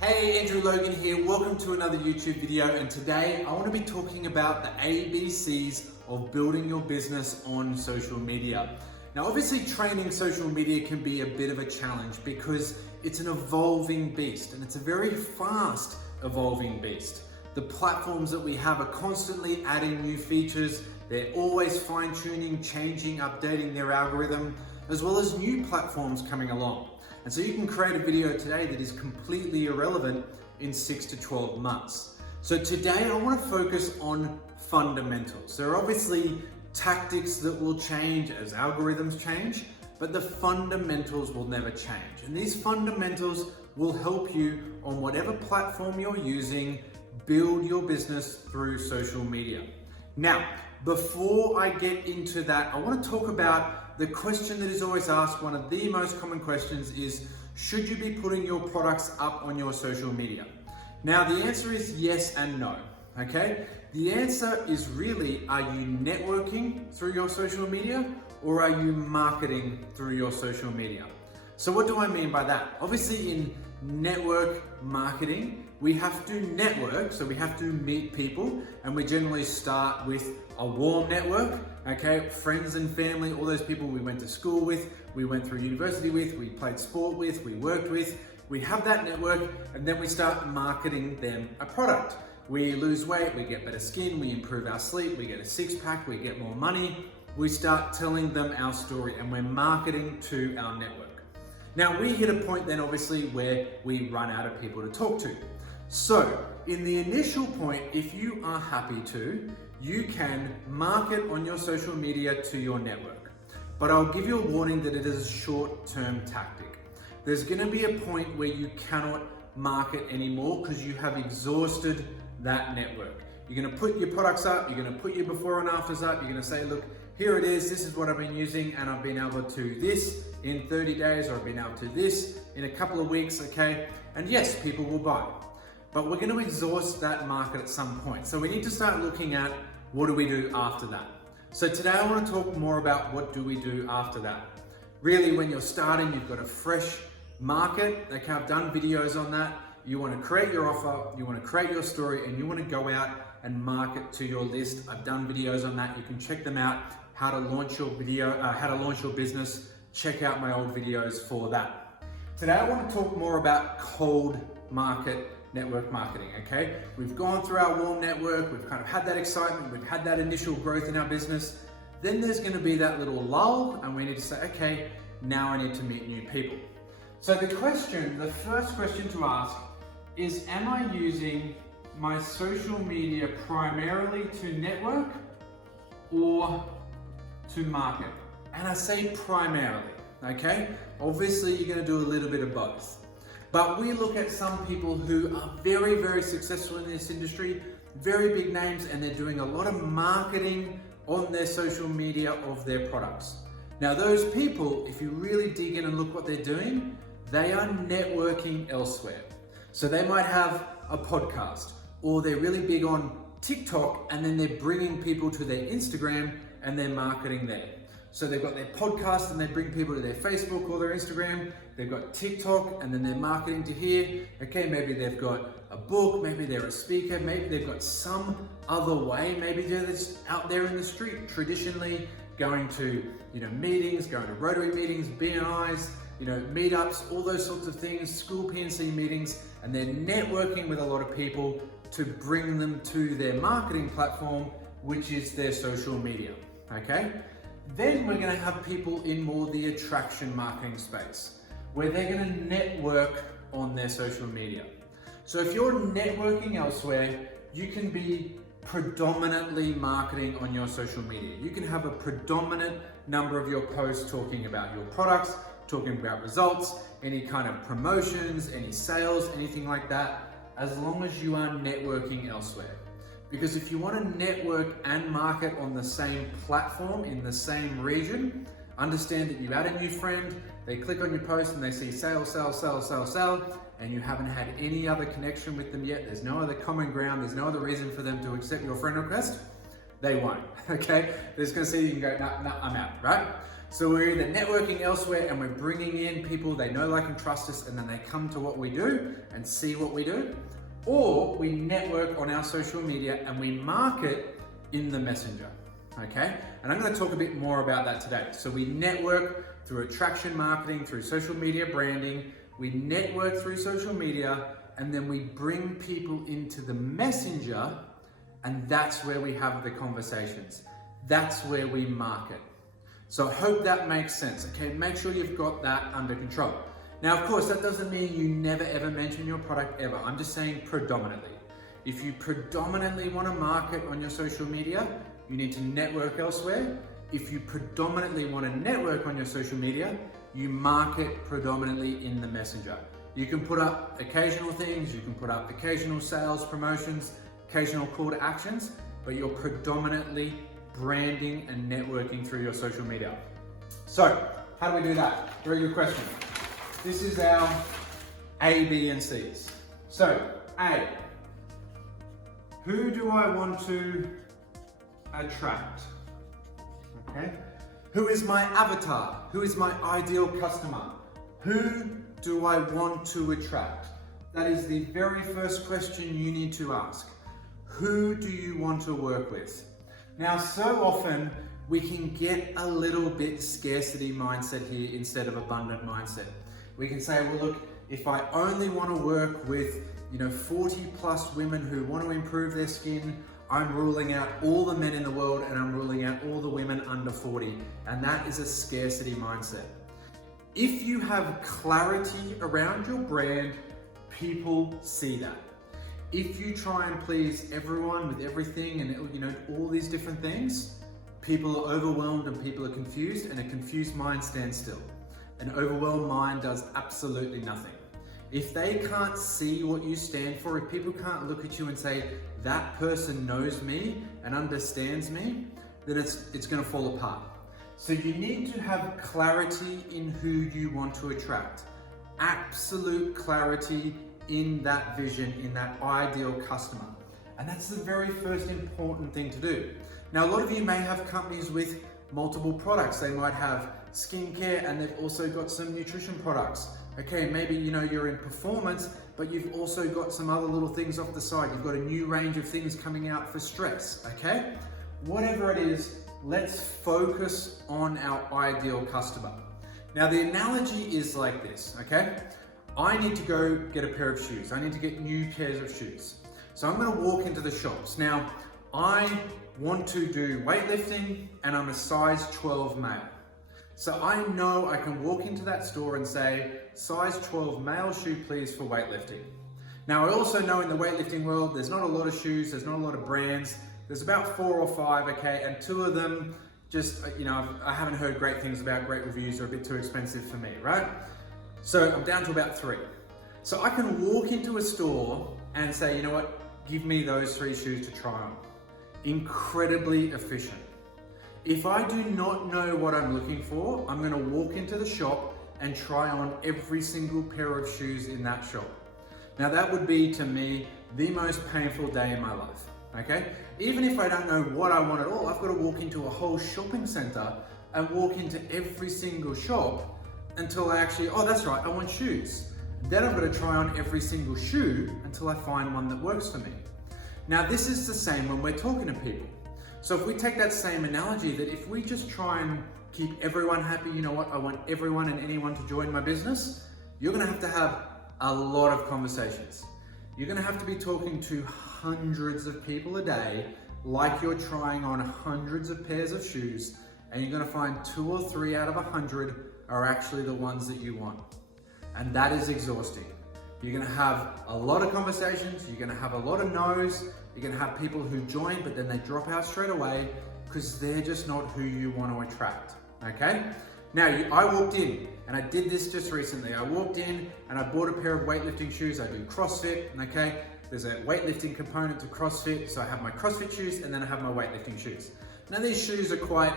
Hey, Andrew Logan here. Welcome to another YouTube video, and today I want to be talking about the ABCs of building your business on social media. Now, obviously training social media can be a bit of a challenge because it's an evolving beast, and it's a very fast evolving beast. The platforms that we have are constantly adding new features. They're always fine-tuning, changing, updating their algorithm, as well as new platforms coming along. And so you can create a video today that is completely irrelevant in 6 to 12 months. So today I want to focus on fundamentals. There are obviously tactics that will change as algorithms change, but the fundamentals will never change. And these fundamentals will help you on whatever platform you're using, build your business through social media. Now, before I get into that, I want to talk about the question that is always asked. One of the most common questions is, should you be putting your products up on your social media? Now, the answer is yes and no, okay? The answer is really, are you networking through your social media or are you marketing through your social media? So what do I mean by that? Obviously in network marketing, we have to network, so we have to meet people, and we generally start with a warm network, okay? Friends and family, all those people we went to school with, we went through university with, we played sport with, we worked with. We have that network, and then we start marketing them a product. We lose weight, we get better skin, we improve our sleep, we get a six-pack, we get more money. We start telling them our story, and we're marketing to our network. Now, we hit a point then obviously where we run out of people to talk to. So in the initial point, if you are happy to, you can market on your social media to your network. But I'll give you a warning that it is a short-term tactic. There's gonna be a point where you cannot market anymore because you have exhausted that network. You're gonna put your products up, you're gonna put your before and afters up, you're gonna say, look, here it is, this is what I've been using, and I've been able to this in 30 days, or I've been able to this in a couple of weeks, okay? And yes, people will buy. But we're going to exhaust that market at some point. So we need to start looking at what do we do after that. So today I want to talk more about what do we do after that. Really, when you're starting, you've got a fresh market. Okay, I've done videos on that. You want to create your offer, you want to create your story, and you want to go out and market to your list. I've done videos on that. You can check them out. How to launch your business. Check out my old videos for that. Today I want to talk more about cold market network marketing, okay? We've gone through our warm network, we've kind of had that excitement, we've had that initial growth in our business. Then there's gonna be that little lull, and we need to say, okay, now I need to meet new people. So the first question to ask is, am I using my social media primarily to network or to market? And I say primarily, okay? Obviously you're gonna do a little bit of both. But we look at some people who are very, very successful in this industry, very big names, and they're doing a lot of marketing on their social media of their products. Now those people, if you really dig in and look what they're doing, they are networking elsewhere. So they might have a podcast, or they're really big on TikTok, and then they're bringing people to their Instagram and they're marketing there. So they've got their podcast and they bring people to their Facebook or their Instagram. They've got TikTok and then they're marketing to here. Okay, maybe they've got a book, maybe they're a speaker, maybe they've got some other way. Maybe they're just out there in the street, traditionally going to, meetings, going to Rotary meetings, BNIs, meetups, all those sorts of things, school PNC meetings, and they're networking with a lot of people to bring them to their marketing platform, which is their social media, okay? Then we're going to have people in more the attraction marketing space, where they're going to network on their social media. So if you're networking elsewhere, you can be predominantly marketing on your social media. You can have a predominant number of your posts talking about your products, talking about results, any kind of promotions, any sales, anything like that, as long as you are networking elsewhere. Because if you want to network and market on the same platform in the same region, understand that you add a new friend, they click on your post and they see sale, sale, sale, sale, sale, and you haven't had any other connection with them yet. There's no other common ground. There's no other reason for them to accept your friend request. They won't, okay? They're just gonna see you and go, nah, I'm out, right? So we're either networking elsewhere and we're bringing in people they know, like, and trust us, and then they come to what we do and see what we do, or we network on our social media and we market in the messenger, okay? And I'm gonna talk a bit more about that today. So we network through attraction marketing, through social media branding, we network through social media, and then we bring people into the messenger, and that's where we have the conversations. That's where we market. So I hope that makes sense, okay? Make sure you've got that under control. Now, of course, that doesn't mean you never ever mention your product ever. I'm just saying predominantly. If you predominantly want to market on your social media, you need to network elsewhere. If you predominantly want to network on your social media, you market predominantly in the messenger. You can put up occasional things, you can put up occasional sales promotions, occasional call to actions, but you're predominantly branding and networking through your social media. So, how do we do that? Very good question. This is our A, B, and C's. So, A, who do I want to attract? Okay. Who is my avatar? Who is my ideal customer? Who do I want to attract? That is the very first question you need to ask. Who do you want to work with? Now, so often we can get a little bit scarcity mindset here instead of abundant mindset. We can say, well, look, if I only want to work with, 40 plus women who want to improve their skin, I'm ruling out all the men in the world and I'm ruling out all the women under 40. And that is a scarcity mindset. If you have clarity around your brand, people see that. If you try and please everyone with everything and all these different things, people are overwhelmed and people are confused, and a confused mind stands still. An overwhelmed mind does absolutely nothing. If they can't see what you stand for, if people can't look at you and say, that person knows me and understands me, then it's gonna fall apart. So you need to have clarity in who you want to attract. Absolute clarity in that vision, in that ideal customer. And that's the very first important thing to do. Now, a lot of you may have companies with multiple products. They might have skincare and they've also got some nutrition products. Okay, maybe you're in performance, but you've also got some other little things off the side. You've got a new range of things coming out for stress, okay? Whatever it is, let's focus on our ideal customer. Now, the analogy is like this, okay? I need to go get a pair of shoes. I need to get new pairs of shoes. So I'm gonna walk into the shops. Now, I want to do weightlifting and I'm a size 12 male. So I know I can walk into that store and say, size 12 male shoe please for weightlifting. Now, I also know in the weightlifting world, there's not a lot of shoes, there's not a lot of brands. There's about 4 or 5, okay, and 2 of them just, I haven't heard great things about, great reviews, are a bit too expensive for me, right? So I'm down to about 3. So I can walk into a store and say, you know what, give me those 3 shoes to try on. Incredibly efficient. If I do not know what I'm looking for, I'm gonna walk into the shop and try on every single pair of shoes in that shop. Now that would be, to me, the most painful day in my life, okay? Even if I don't know what I want at all, I've got to walk into a whole shopping center and walk into every single shop until I actually, oh, that's right, I want shoes. Then I've got to try on every single shoe until I find one that works for me. Now, this is the same when we're talking to people. So if we take that same analogy, that if we just try and keep everyone happy, you know what, I want everyone and anyone to join my business, you're going to have a lot of conversations. You're going to have to be talking to hundreds of people a day, like you're trying on hundreds of pairs of shoes, and you're going to find 2 or 3 out of 100 are actually the ones that you want. And that is exhausting. You're going to have a lot of conversations, you're going to have a lot of no's, you're going to have people who join but then they drop out straight away because they're just not who you want to attract, okay? Now, I walked in, and I did this just recently. I walked in and I bought a pair of weightlifting shoes. I do CrossFit, okay? There's a weightlifting component to CrossFit, so I have my CrossFit shoes and then I have my weightlifting shoes. Now, these shoes are quite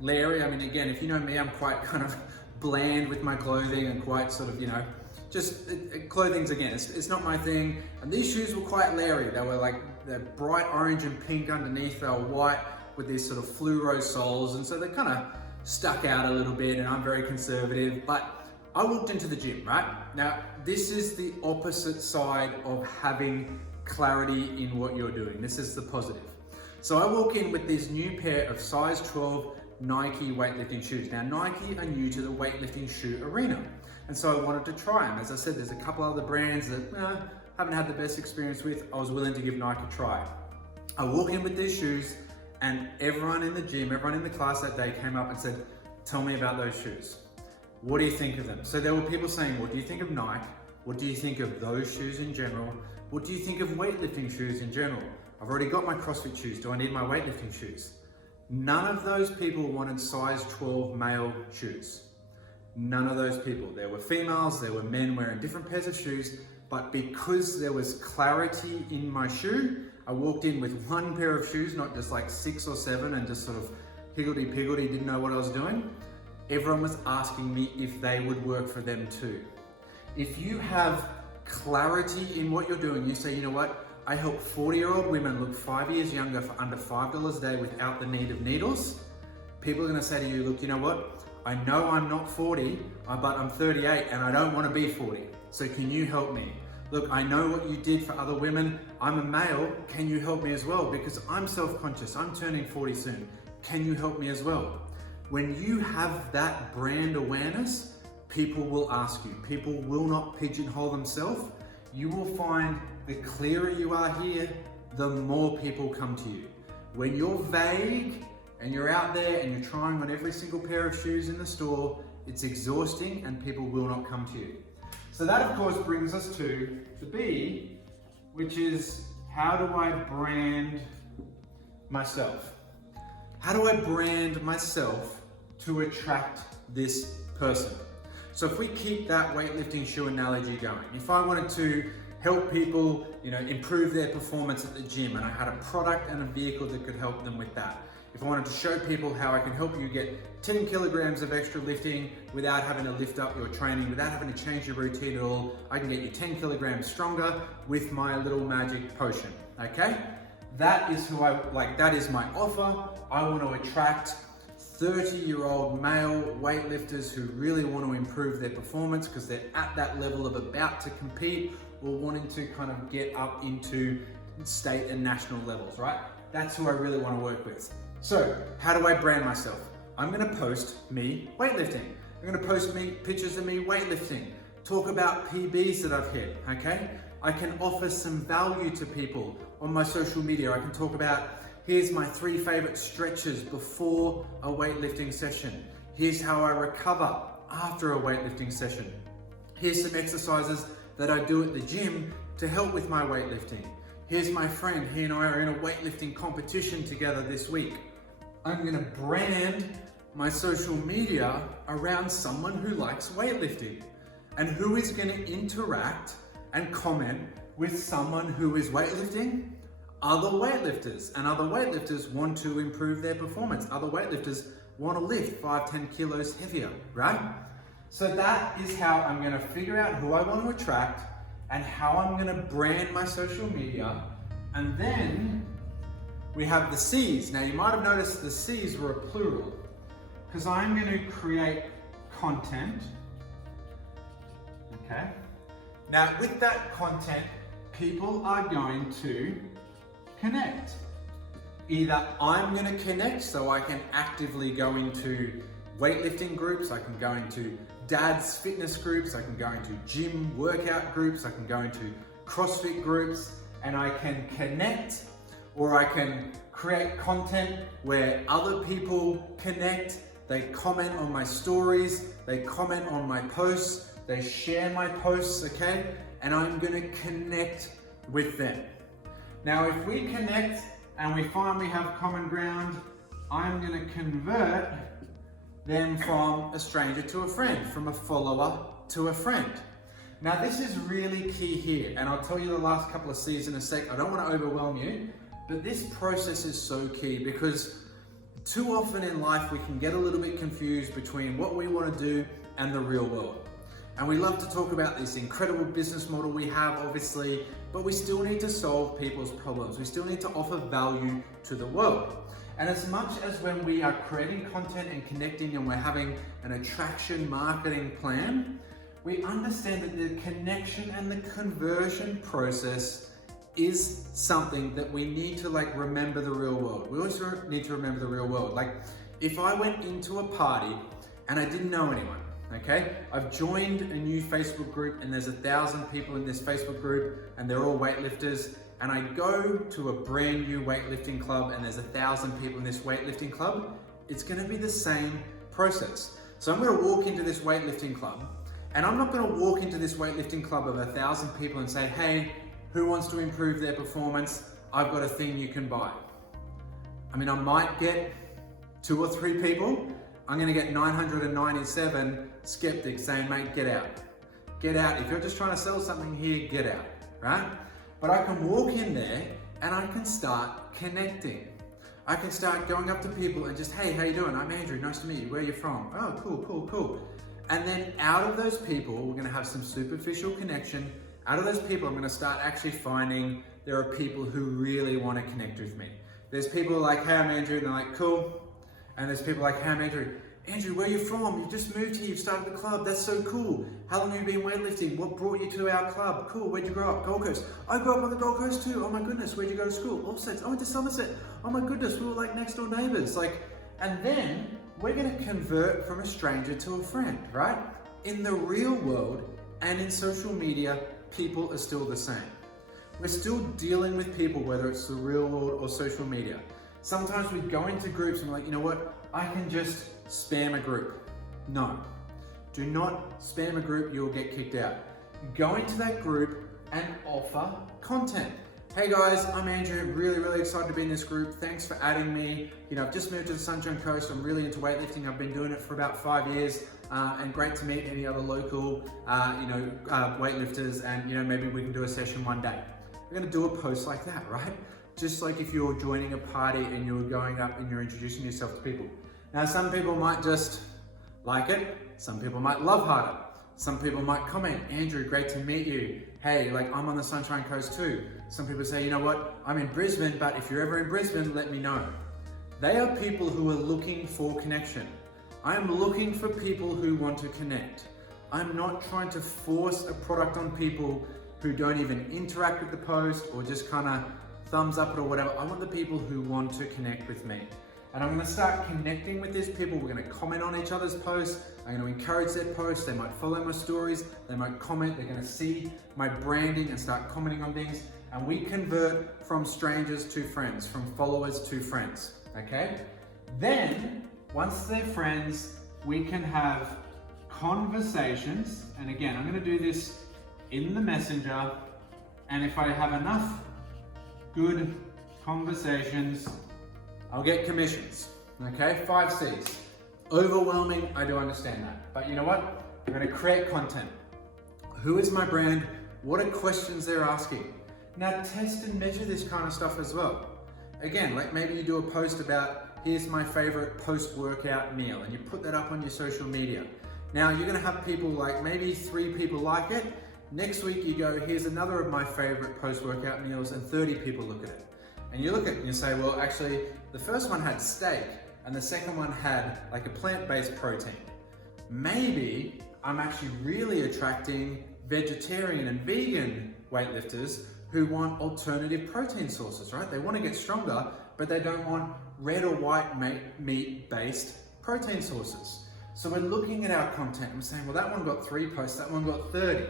leery. I mean, again, if you know me, I'm quite kind of bland with my clothing and quite sort of, clothing's again, it's not my thing. And these shoes were quite leery. They were they're bright orange and pink underneath. They were white with these sort of fluoro soles, and so they're kind of stuck out a little bit and I'm very conservative, but I walked into the gym, right? Now, this is the opposite side of having clarity in what you're doing. This is the positive. So I walk in with this new pair of size 12 Nike weightlifting shoes. Now, Nike are new to the weightlifting shoe arena. And so I wanted to try them. As I said, there's a couple other brands that haven't had the best experience with. I was willing to give Nike a try. I walk in with these shoes and everyone in the gym, everyone in the class that day came up and said, tell me about those shoes. What do you think of them? So there were people saying, what do you think of Nike? What do you think of those shoes in general? What do you think of weightlifting shoes in general? I've already got my CrossFit shoes. Do I need my weightlifting shoes? None of those people wanted size 12 male shoes. None of those people. There were females, there were men wearing different pairs of shoes, but because there was clarity in my shoe, I walked in with one pair of shoes, not just like 6 or 7 and just sort of higgledy-piggledy, didn't know what I was doing. Everyone was asking me if they would work for them too. If you have clarity in what you're doing, you say, you know what, I help 40-year-old women look 5 years younger for under $5 a day without the need of needles. People are gonna say to you, look, you know what, I know I'm not 40, but I'm 38 and I don't wanna be 40. So can you help me? Look, I know what you did for other women. I'm a male, can you help me as well? Because I'm self-conscious, I'm turning 40 soon. Can you help me as well? When you have that brand awareness, people will ask you. People will not pigeonhole themselves. You will find the clearer you are here, the more people come to you. When you're vague and you're out there and you're trying on every single pair of shoes in the store, it's exhausting and people will not come to you. So that of course brings us to the B, which is how do I brand myself? How do I brand myself to attract this person? So if we keep that weightlifting shoe analogy going, if I wanted to help people, improve their performance at the gym and I had a product and a vehicle that could help them with that. If I wanted to show people how I can help you get 10 kilograms of extra lifting without having to lift up your training, without having to change your routine at all, I can get you 10 kilograms stronger with my little magic potion, okay? That is who I like, that is my offer. I want to attract 30-year-old male weightlifters who really want to improve their performance because they're at that level of about to compete or wanting to kind of get up into state and national levels, right? That's who I really want to work with. So how do I brand myself? I'm going to post me weightlifting. I'm going to post me pictures of me weightlifting, talk about PBs that I've hit, okay? I can offer some value to people on my social media. I can talk about, here's my 3 favorite stretches before a weightlifting session. Here's how I recover after a weightlifting session. Here's some exercises that I do at the gym to help with my weightlifting. Here's my friend, he and I are in a weightlifting competition together this week. I'm gonna brand my social media around someone who likes weightlifting and who is gonna interact and comment with someone who is weightlifting. Other weightlifters, and other weightlifters want to improve their performance. Other weightlifters want to lift 5-10 kilos heavier, right? So that is how I'm going to figure out who I want to attract and how I'm going to brand my social media. And then we have the C's. Now you might have noticed the C's were a plural because I'm going to create content. Okay. Now with that content, people are going to connect. Either I'm going to connect so I can actively go into weightlifting groups, I can go into dad's fitness groups, I can go into gym workout groups, I can go into CrossFit groups, and I can connect, or I can create content where other people connect, they comment on my stories, they comment on my posts, they share my posts, okay? And I'm going to connect with them. Now, if we connect and we find we have common ground, I'm going to convert them from a stranger to a friend, from a follower to a friend. Now, this is really key here, and I'll tell you the last couple of C's in a sec. I don't want to overwhelm you, but this process is so key because too often in life we can get a little bit confused between what we want to do and the real world. And we love to talk about this incredible business model we have, obviously, but we still need to solve people's problems. We still need to offer value to the world. And as much as when we are creating content and connecting and we're having an attraction marketing plan, we understand that the connection and the conversion process is something that we need to remember the real world. We also need to remember the real world. Like if I went into a party and I didn't know anyone, okay? I've joined a new Facebook group and there's 1,000 people in this Facebook group and they're all weightlifters, and I go to a brand new weightlifting club and there's 1,000 people in this weightlifting club, it's gonna be the same process. So I'm gonna walk into this weightlifting club and I'm not gonna walk into this weightlifting club of 1,000 people and say, hey, who wants to improve their performance? I've got a thing you can buy. I mean, I might get 2 or 3 people. I'm gonna get 997 skeptics saying, mate, get out. Get out. If you're just trying to sell something here, get out, right? But I can walk in there and I can start connecting. I can start going up to people and just, hey, how you doing? I'm Andrew, nice to meet you. Where are you from? Oh, cool, cool, cool. And then out of those people, we're gonna have some superficial connection. Out of those people, I'm gonna start actually finding there are people who really wanna connect with me. There's people like, hey, I'm Andrew, and they're like, cool. And there's people like, hey, I'm Andrew. Andrew, where are you from? You just moved here, you've started the club, that's so cool. How long have you been weightlifting? What brought you to our club? Cool, where'd you grow up? Gold Coast. I grew up on the Gold Coast too. Oh my goodness, where'd you go to school? Offsets. I went to Somerset. Oh my goodness, we were like next door neighbors. And then we're gonna convert from a stranger to a friend, right? In the real world and in social media, people are still the same. We're still dealing with people, whether it's the real world or social media. Sometimes we go into groups and we're like, you know what? I can just spam a group. No, do not spam a group, you'll get kicked out. Go into that group and offer content. Hey guys, I'm Andrew, really excited to be in this group. Thanks for adding me. You know, I've just moved to the Sunshine Coast. I'm really into weightlifting. I've been doing it for about 5 years and great to meet any other local, weightlifters, and maybe we can do a session one day. We're gonna do a post like that, right? Just like if you're joining a party and you're going up and you're introducing yourself to people. Now, some people might just like it. Some people might love harder. Some people might comment, Andrew, great to meet you. Hey, I'm on the Sunshine Coast too. Some people say, you know what, I'm in Brisbane, but if you're ever in Brisbane, let me know. They are people who are looking for connection. I am looking for people who want to connect. I'm not trying to force a product on people who don't even interact with the post or just kind of thumbs up it or whatever. I want the people who want to connect with me. And I'm gonna start connecting with these people. We're gonna comment on each other's posts. I'm gonna encourage their posts. They might follow my stories. They might comment. They're gonna see my branding and start commenting on things. And we convert from strangers to friends, from followers to friends, okay? Then, once they're friends, we can have conversations. And again, I'm gonna do this in the messenger. And if I have enough good conversations, I'll get commissions, okay? 5 C's. Overwhelming, I do understand that. But you know what? I'm gonna create content. Who is my brand? What are questions they're asking? Now test and measure this kind of stuff as well. Again, maybe you do a post about, here's my favorite post-workout meal, and you put that up on your social media. Now you're gonna have people maybe 3 people like it. Next week you go, here's another of my favorite post-workout meals, and 30 people look at it. And you look at it and you say, well, actually, the first one had steak and the second one had a plant-based protein. Maybe I'm actually really attracting vegetarian and vegan weightlifters who want alternative protein sources, right? They want to get stronger, but they don't want red or white meat-based protein sources. So we're looking at our content and we're saying, well, that one got 3 posts, that one got 30.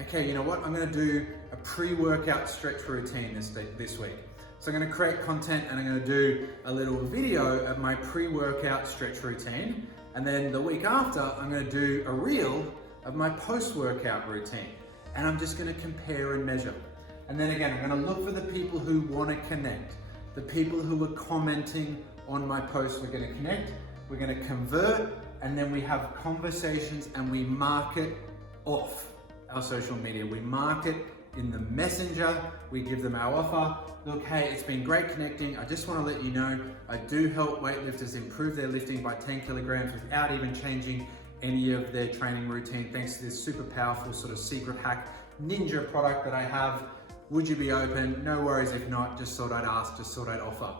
Okay, you know what? I'm gonna do a pre-workout stretch routine this week. So I'm gonna create content and I'm gonna do a little video of my pre-workout stretch routine. And then the week after, I'm gonna do a reel of my post-workout routine. And I'm just gonna compare and measure. And then again, I'm gonna look for the people who wanna connect. The people who are commenting on my posts, we're gonna connect, we're gonna convert, and then we have conversations and we market off our social media. We market in the messenger, we give them our offer. Look, hey, it's been great connecting. I just want to let you know, I do help weightlifters improve their lifting by 10 kilograms without even changing any of their training routine, thanks to this super powerful sort of secret hack ninja product that I have. Would you be open? No worries if not, just thought I'd ask, just thought I'd offer.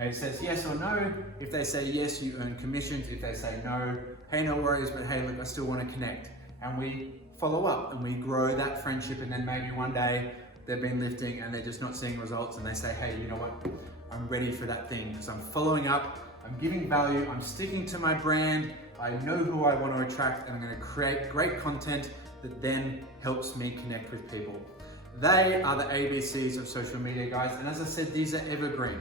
It says yes or no. If they say yes, you earn commissions. If they say no, hey, no worries, but hey, look, I still want to connect. And we follow up and we grow that friendship, and then maybe one day they've been lifting and they're just not seeing results, and they say, hey, you know what? I'm ready for that thing because I'm following up, I'm giving value, I'm sticking to my brand, I know who I want to attract, and I'm going to create great content that then helps me connect with people. They are the ABCs of social media, guys. And as I said, these are evergreen.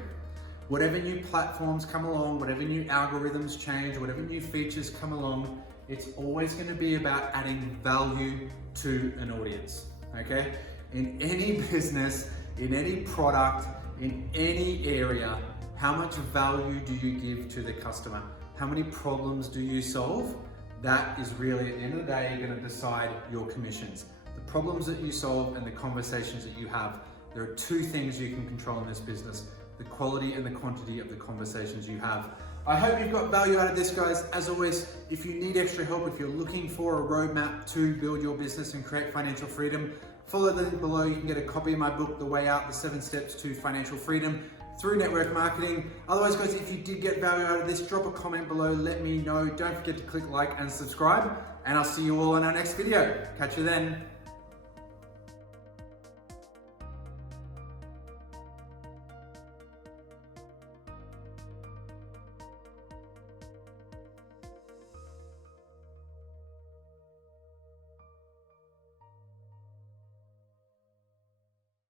Whatever new platforms come along, whatever new algorithms change, whatever new features come along, it's always going to be about adding value to an audience, okay? In any business, in any product, in any area, how much value do you give to the customer? How many problems do you solve? That is really, at the end of the day, going to decide your commissions. The problems that you solve and the conversations that you have. There are two things you can control in this business: the quality and the quantity of the conversations you have. I hope you've got value out of this, guys. As always, if you need extra help, if you're looking for a roadmap to build your business and create financial freedom, follow the link below. You can get a copy of my book, The Way Out, The 7 Steps to Financial Freedom, through network marketing. Otherwise, guys, if you did get value out of this, drop a comment below, let me know. Don't forget to click like and subscribe, and I'll see you all in our next video. Catch you then.